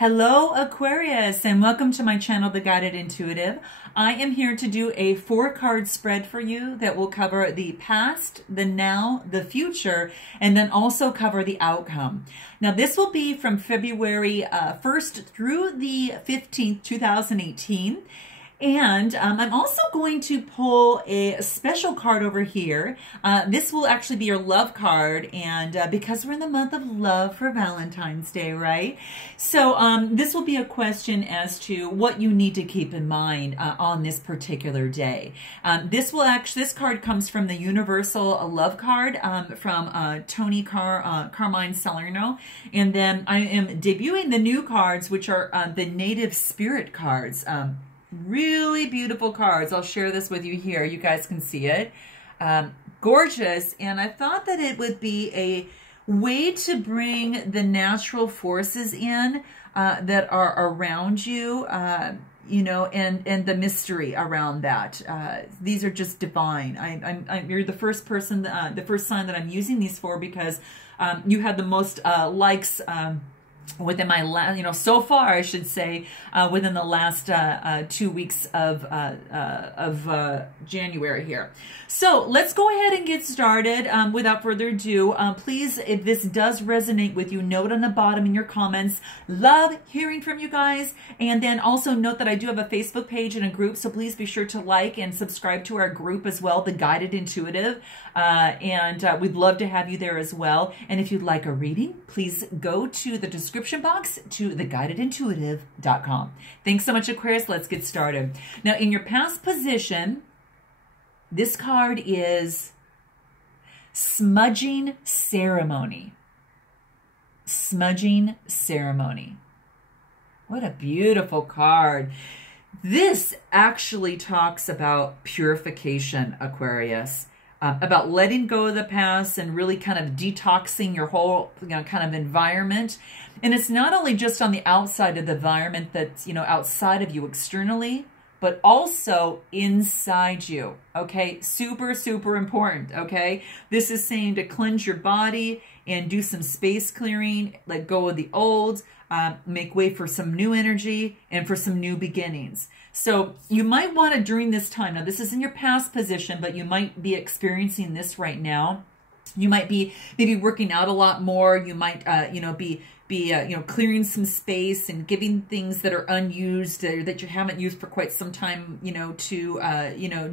Hello Aquarius, and welcome to my channel, The Guided Intuitive. I am here to do a 4-card spread for you that will cover the past, the now, the future, and then also cover the outcome. Now this will be from February 1st through the 15th, 2018. And I'm also going to pull a special card over here. This will actually be your love card, and because we're in the month of love for Valentine's Day, right? So this will be a question as to what you need to keep in mind on this particular day. This card comes from the Universal Love card from Tony Carmine Salerno, and then I am debuting the new cards, which are the Native Spirit cards. Really beautiful cards. I'll share this with you here. You guys can see it. Gorgeous. And I thought that it would be a way to bring the natural forces in that are around you, you know, and the mystery around that. These are just divine. You're the first person, the first sign that I'm using these for, because you had the most likes within my last, so far, I should say, within the last 2 weeks of January here. So let's go ahead and get started. Without further ado, please, if this does resonate with you, note on the bottom in your comments. Love hearing from you guys. And then also note that I do have a Facebook page and a group, so please be sure to like and subscribe to our group as well, The Guided Intuitive. And we'd love to have you there as well. And if you'd like a reading, please go to the description box to theguidedintuitive.com. Thanks so much, Aquarius. Let's get started. Now, in your past position, this card is Smudging Ceremony. Smudging Ceremony. What a beautiful card. This actually talks about purification, Aquarius. About letting go of the past and really kind of detoxing your whole, kind of environment. And it's not only just on the outside of the environment that's, outside of you externally, but also inside you, okay? Super, super important, okay? This is saying to cleanse your body and do some space clearing, let go of the old, make way for some new energy and for some new beginnings. So you might want to, during this time, now this is in your past position, but you might be experiencing this right now. You might be maybe working out a lot more. You might, be clearing some space and giving things that are unused that you haven't used for quite some time, to,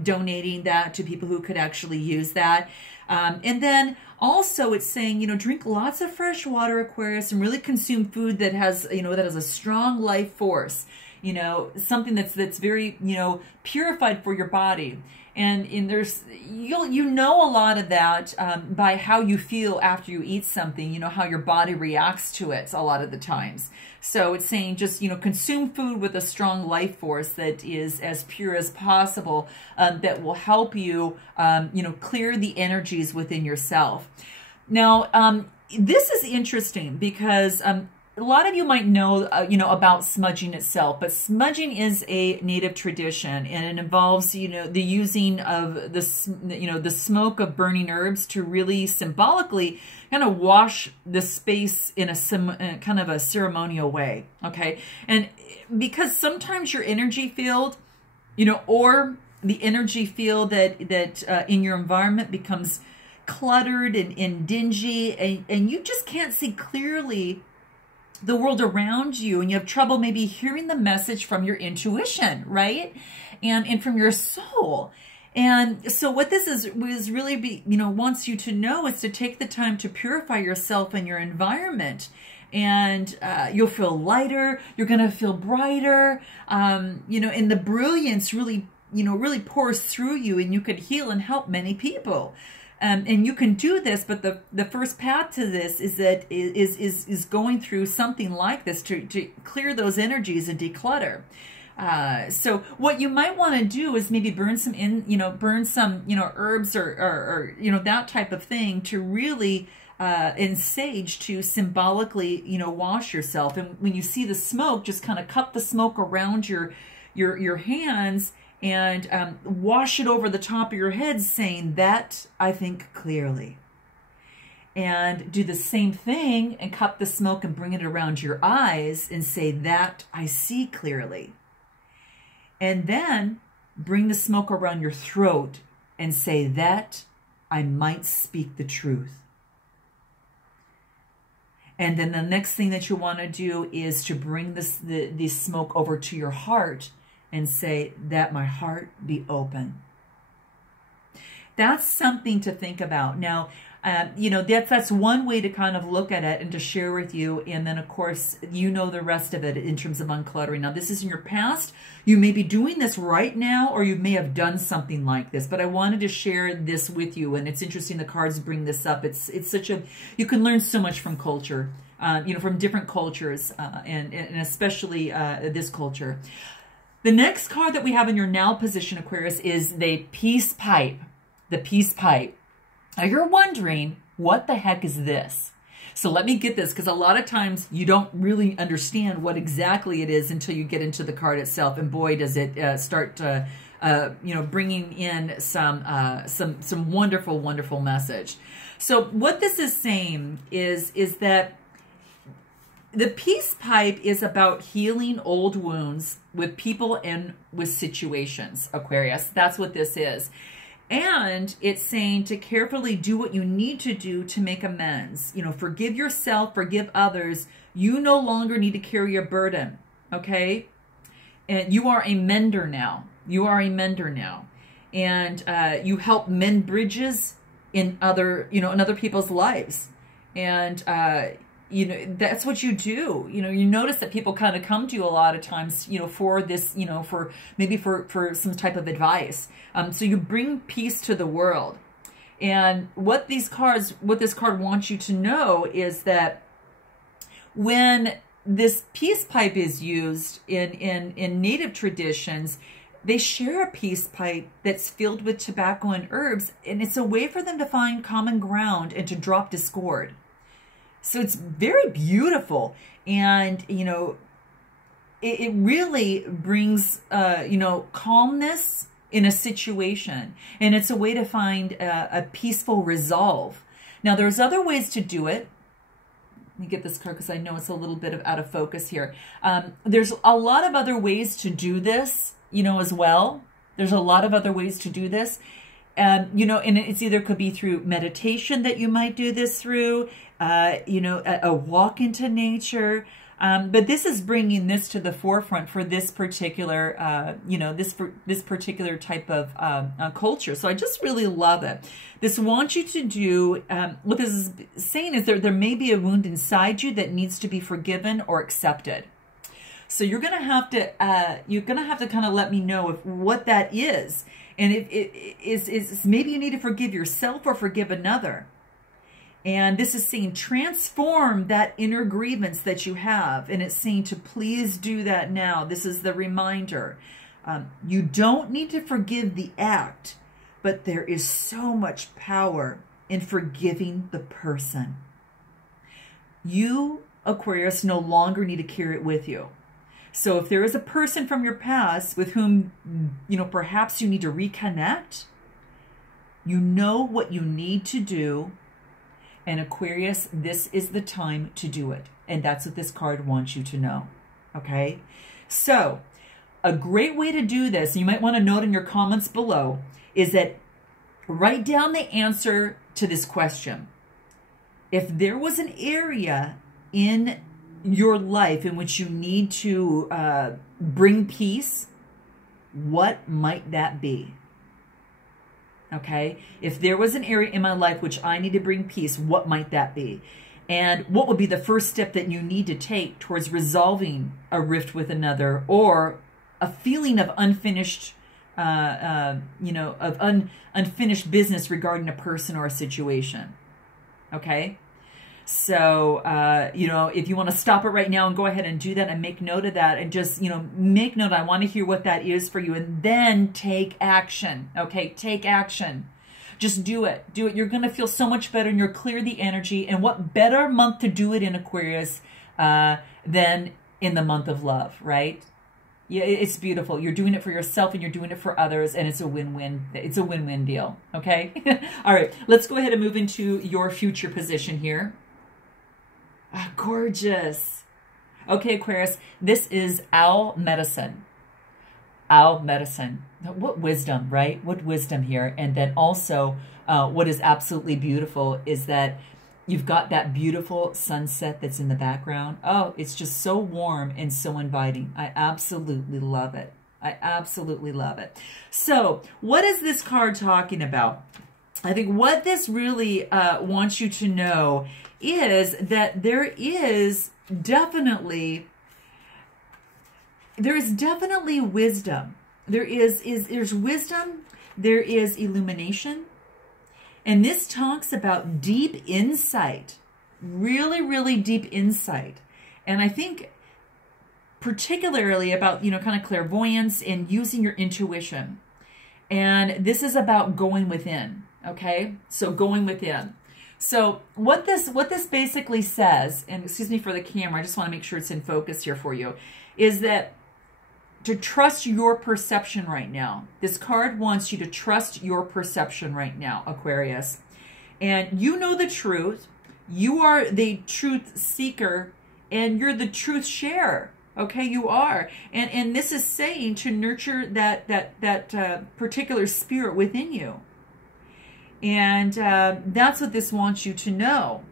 donating that to people who could actually use that. And then also it's saying, drink lots of fresh water, Aquarius, and really consume food that has, that has a strong life force, something that's very, purified for your body. And there's, you know a lot of that by how you feel after you eat something, how your body reacts to it a lot of the times. So it's saying just, consume food with a strong life force that is as pure as possible, that will help you, clear the energies within yourself. Now, this is interesting because a lot of you might know, about smudging itself, but smudging is a native tradition, and it involves, the using of the smoke of burning herbs to really symbolically kind of wash the space in a kind of a ceremonial way, okay? And because sometimes your energy field, or the energy field that in your environment becomes cluttered and dingy, and you just can't see clearly the world around you, and you have trouble maybe hearing the message from your intuition, right? And from your soul. And so what this is really wants you to know is to take the time to purify yourself and your environment. And you'll feel lighter, you're going to feel brighter, and the brilliance really pours through you, and you could heal and help many people. And you can do this, but the first path to this is going through something like this to clear those energies and declutter. So what you might want to do is maybe burn some herbs or that type of thing to really and sage to symbolically wash yourself. And when you see the smoke, just kind of cup the smoke around your hands and wash it over the top of your head, saying that I think clearly. and do the same thing and cup the smoke and bring it around your eyes and say, that I see clearly. And then bring the smoke around your throat and say, that I might speak the truth. And then the next thing that you want to do is to bring the smoke over to your heart and say, that my heart be open. That's something to think about. Now, you know, that's one way to kind of look at it and to share with you. And then, of course, you know the rest of it in terms of uncluttering. Now, this is in your past. You may be doing this right now, or you may have done something like this. But I wanted to share this with you. And it's interesting the cards bring this up. It's such a, you can learn so much from culture, you know, from different cultures, and especially this culture. The next card that we have in your now position, Aquarius, is the peace pipe. The peace pipe. Now you're wondering, what the heck is this? So let me get this, because a lot of times you don't really understand what exactly it is until you get into the card itself. And boy, does it start you know, bringing in some wonderful, wonderful message. So what this is saying is that the peace pipe is about healing old wounds with people and with situations, Aquarius. That's what this is. And it's saying to carefully do what you need to do to make amends. You know, forgive yourself, forgive others. You no longer need to carry a burden, okay? And you are a mender now. You are a mender now. And you help mend bridges in other, you know, in other people's lives. And, you know, that's what you do. You know, you notice that people kind of come to you a lot of times, you know, for this, you know, for maybe for some type of advice. So you bring peace to the world. And what this card wants you to know is that when this peace pipe is used in native traditions, they share a peace pipe that's filled with tobacco and herbs, and it's a way for them to find common ground and to drop discord. So it's very beautiful, and, you know, it really brings, you know, calmness in a situation, and it's a way to find a peaceful resolve. Now, there's other ways to do it. Let me get this card because I know it's a little bit out of focus here. There's a lot of other ways to do this, you know, as well. There's a lot of other ways to do this. You know, and it's either could be through meditation that you might do this through, you know, a walk into nature. But this is bringing this to the forefront for this particular, you know, this particular type of culture. So I just really love it. This wants you to do, what this is saying is there may be a wound inside you that needs to be forgiven or accepted. So you're going to have to kind of let me know what that is. And it is maybe you need to forgive yourself or forgive another. And this is saying transform that inner grievance that you have. And it's saying to please do that now. This is the reminder. You don't need to forgive the act, but there is so much power in forgiving the person. You, Aquarius, no longer need to carry it with you. So if there is a person from your past with whom, you know, perhaps you need to reconnect, you know what you need to do. And Aquarius, this is the time to do it. And that's what this card wants you to know. Okay? So, a great way to do this, you might want to note in your comments below, is that write down the answer to this question. If there was an area in your life in which you need to bring peace, what might that be? Okay, if there was an area in my life which I need to bring peace, what might that be? And what would be the first step that you need to take towards resolving a rift with another, or a feeling of unfinished, you know, of unfinished business regarding a person or a situation? Okay, so, you know, if you want to stop it right now and go ahead and do that and make note of that, and just, you know, make note. I want to hear what that is for you, and then take action. Okay, take action. Just do it. Do it. You're going to feel so much better, and you'll clear the energy. And what better month to do it in, Aquarius, than in the month of love, right? Yeah, it's beautiful. You're doing it for yourself and you're doing it for others, and it's a win-win. It's a win-win deal, okay? All right, let's go ahead and move into your future position here. Ah, gorgeous. Okay, Aquarius, this is owl medicine. Owl medicine. What wisdom, right? What wisdom here. And then also, what is absolutely beautiful is that you've got that beautiful sunset that's in the background. Oh, it's just so warm and so inviting. I absolutely love it. I absolutely love it. So what is this card talking about? I think what this really wants you to know is that there is definitely wisdom. There's wisdom, there is illumination. And this talks about deep insight, really, really deep insight. And I think particularly about, kind of clairvoyance and using your intuition. And this is about going within, okay? So going within. So what this basically says, and excuse me for the camera, I just want to make sure it's in focus here for you, is that to trust your perception right now. This card wants you to trust your perception right now, Aquarius. And you know the truth. You are the truth seeker and you're the truth sharer. Okay, you are. And this is saying to nurture that particular spirit within you. And that's what this wants you to know.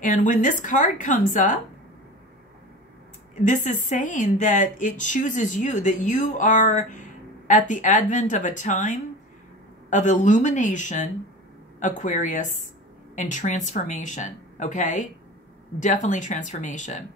And when this card comes up, this is saying that it chooses you, that you are at the advent of a time of illumination, Aquarius, and transformation, okay? Definitely transformation.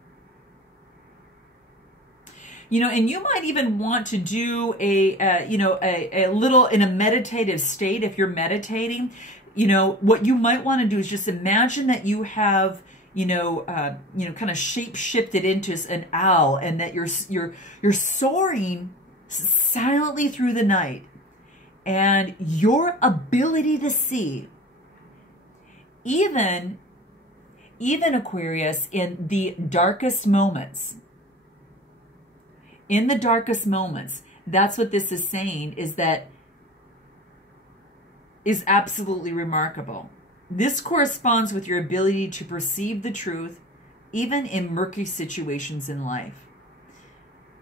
And you might even want to do a little in a meditative state if you're meditating. What you might want to do is just imagine that you have kind of shape shifted into an owl, and that you're soaring silently through the night, and your ability to see, even Aquarius, in the darkest moments, that's what this is saying, is absolutely remarkable. This corresponds with your ability to perceive the truth, even in murky situations in life.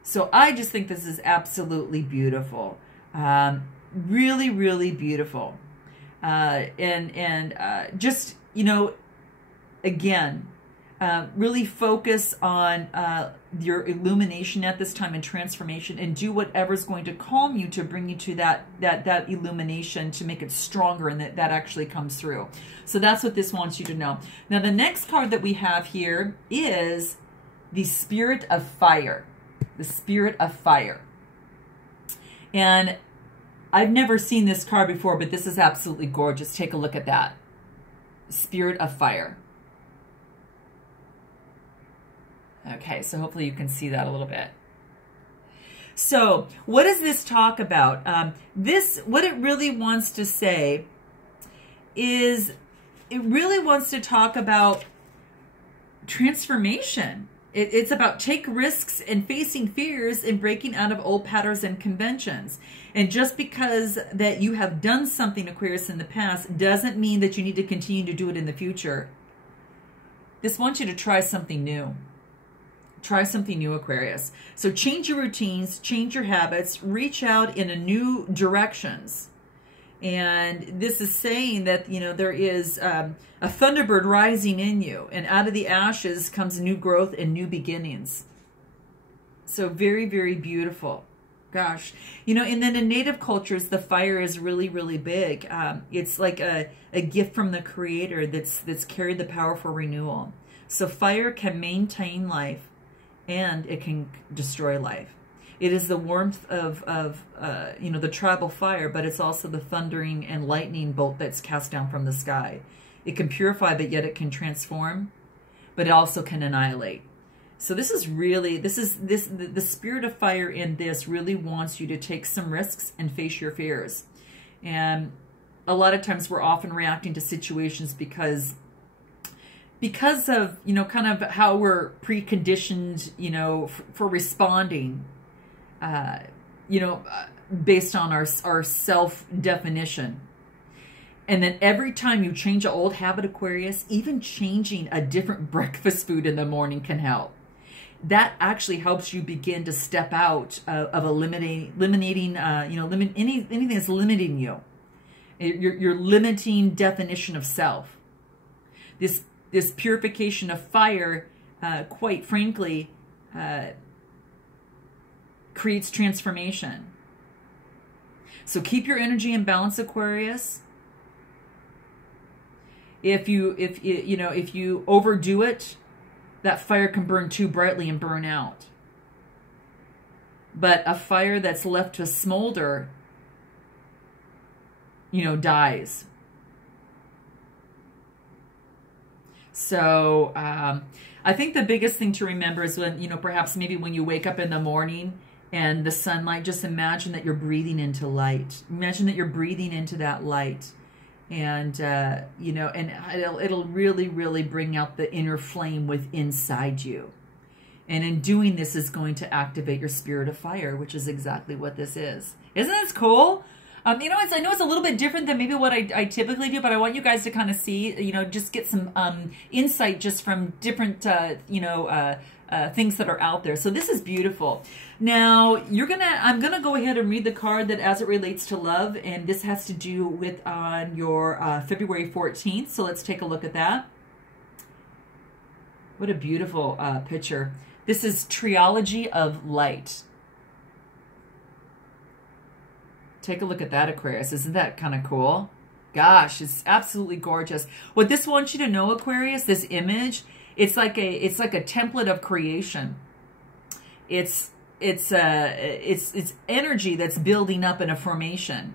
So I just think this is absolutely beautiful. Really, really beautiful. Just, again, really focus on your illumination at this time and transformation, and do whatever's going to calm you to bring you to that illumination, to make it stronger, and that actually comes through. So that's what this wants you to know. Now, the next card that we have here is the Spirit of Fire. The Spirit of Fire. And I've never seen this card before, but this is absolutely gorgeous. Take a look at that. Spirit of Fire. Okay, so hopefully you can see that a little bit. So what does this talk about? What it really wants to say is, it really wants to talk about transformation. It's about take risks and facing fears and breaking out of old patterns and conventions. And just because that you have done something, Aquarius, in the past doesn't mean that you need to continue to do it in the future. This wants you to try something new. Try something new, Aquarius. So change your routines, change your habits, reach out in a new directions. And this is saying that, there is a thunderbird rising in you, and out of the ashes comes new growth and new beginnings. So very, very beautiful. Gosh. And then in native cultures, the fire is really, really big. It's like a gift from the Creator that's carried the power for renewal. So fire can maintain life, and it can destroy life. It is the warmth of the tribal fire, but it's also the thundering and lightning bolt that's cast down from the sky. It can purify, but yet it can transform, but it also can annihilate. So this is really, the Spirit of Fire in this really wants you to take some risks and face your fears. And a lot of times we're often reacting to situations because because of, you know, kind of how we're preconditioned, you know, for responding, you know, based on our self-definition. And then every time you change an old habit, Aquarius, even changing a different breakfast food in the morning can help. That actually helps you begin to step out of eliminating, you know, anything that's limiting you. Your limiting definition of self. This purification of fire, quite frankly, creates transformation. So keep your energy in balance, Aquarius. If you overdo it, that fire can burn too brightly and burn out. But a fire that's left to smolder, you know, dies. So I think the biggest thing to remember is when, you know, perhaps maybe when you wake up in the morning and the sunlight, just imagine that you're breathing into light. Imagine that you're breathing into that light. And, you know, and it'll really, really bring out the inner flame within inside you. And in doing this is going to activate your spirit of fire, which is exactly what this is. Isn't this cool? You know, I know it's a little bit different than maybe what I typically do, but I want you guys to kind of see, you know, just get some insight just from different, you know, things that are out there. So this is beautiful. Now I'm gonna go ahead and read the card that as it relates to love, and this has to do with on your February 14th. So let's take a look at that. What a beautiful picture. This is Trilogy of Light. Take a look at that, Aquarius. Isn't that kind of cool? Gosh, it's absolutely gorgeous. What this wants you to know, Aquarius, this image, it's like a template of creation. It's energy that's building up in a formation,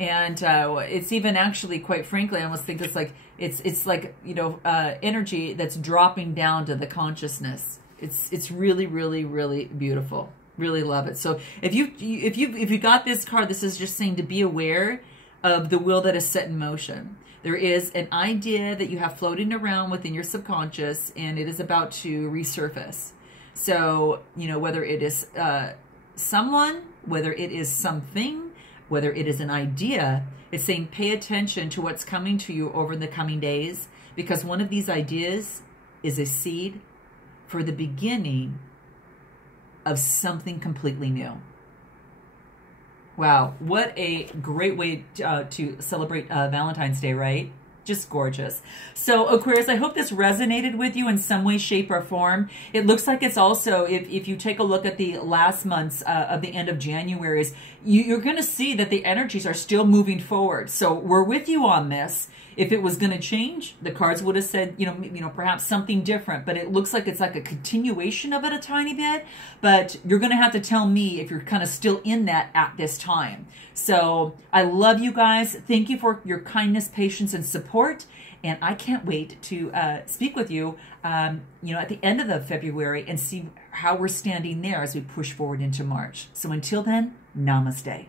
and it's even actually, quite frankly, I almost think it's like you know, energy that's dropping down to the consciousness. It's really, really, really beautiful. Really love it. So if you got this card, this is just saying to be aware of the will that is set in motion. There is an idea that you have floating around within your subconscious, and it is about to resurface. So, you know, whether it is someone, whether it is something, whether it is an idea, it's saying pay attention to what's coming to you over the coming days, because one of these ideas is a seed for the beginning of something completely new. Wow, what a great way to celebrate Valentine's Day, right? Just gorgeous. So Aquarius, I hope this resonated with you in some way, shape, or form. It looks like it's also, if you take a look at the last months of the end of January's, you're going to see that the energies are still moving forward. So we're with you on this. If it was going to change, the cards would have said, you know, perhaps something different. But it looks like it's like a continuation of it a tiny bit. But you're going to have to tell me if you're kind of still in that at this time. So I love you guys. Thank you for your kindness, patience, and support. And I can't wait to speak with you, you know, at the end of the February and see how we're standing there as we push forward into March. So until then, namaste.